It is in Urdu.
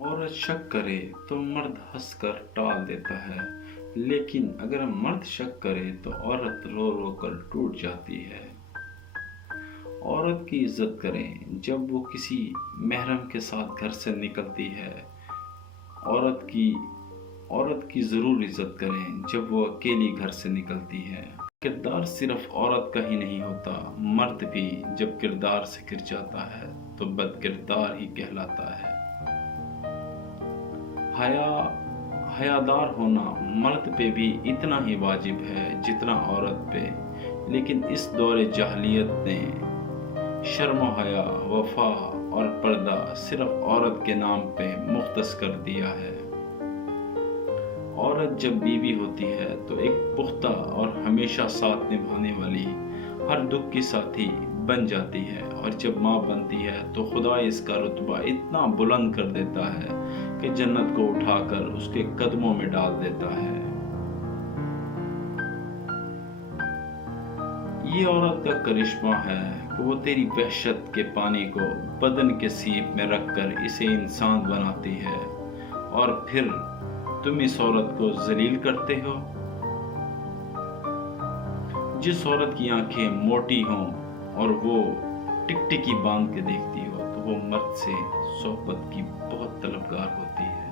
عورت شک کرے تو مرد ہنس کر ٹال دیتا ہے، لیکن اگر مرد شک کرے تو عورت رو رو کر ٹوٹ جاتی ہے۔ عورت کی عزت کریں جب وہ کسی محرم کے ساتھ گھر سے نکلتی ہے۔ عورت کی ضرور عزت کریں جب وہ اکیلی گھر سے نکلتی ہے۔ کردار صرف عورت کا ہی نہیں ہوتا، مرد بھی جب کردار سے گر جاتا ہے تو بد کردار ہی کہلاتا ہے۔ حیادار ہونا مرد پہ بھی اتنا ہی واجب ہے جتنا عورت پہ، لیکن اس دور جاہلیت نے شرم و حیا، وفا اور پردہ صرف عورت کے نام پہ مختص کر دیا ہے۔ عورت جب بیوی ہوتی ہے تو ایک پختہ اور ہمیشہ ساتھ نبھانے والی، ہر دکھ کی ساتھی بن جاتی ہے، اور جب ماں بنتی ہے تو خدا اس کا رتبہ اتنا بلند کر دیتا ہے کہ جنت کو اٹھا کر اس کے قدموں میں ڈال دیتا ہے۔ یہ عورت کا کرشمہ ہے کہ وہ تیری وحشت کے پانی کو بدن کے سیپ میں رکھ کر اسے انسان بناتی ہے، اور پھر تم اس عورت کو ذلیل کرتے ہو۔ جس عورت کی آنکھیں موٹی ہوں اور وہ ٹک ٹکی باندھ کے دیکھتی ہو تو وہ مرد سے صحبت کی بہت طلبگار ہوتی ہے۔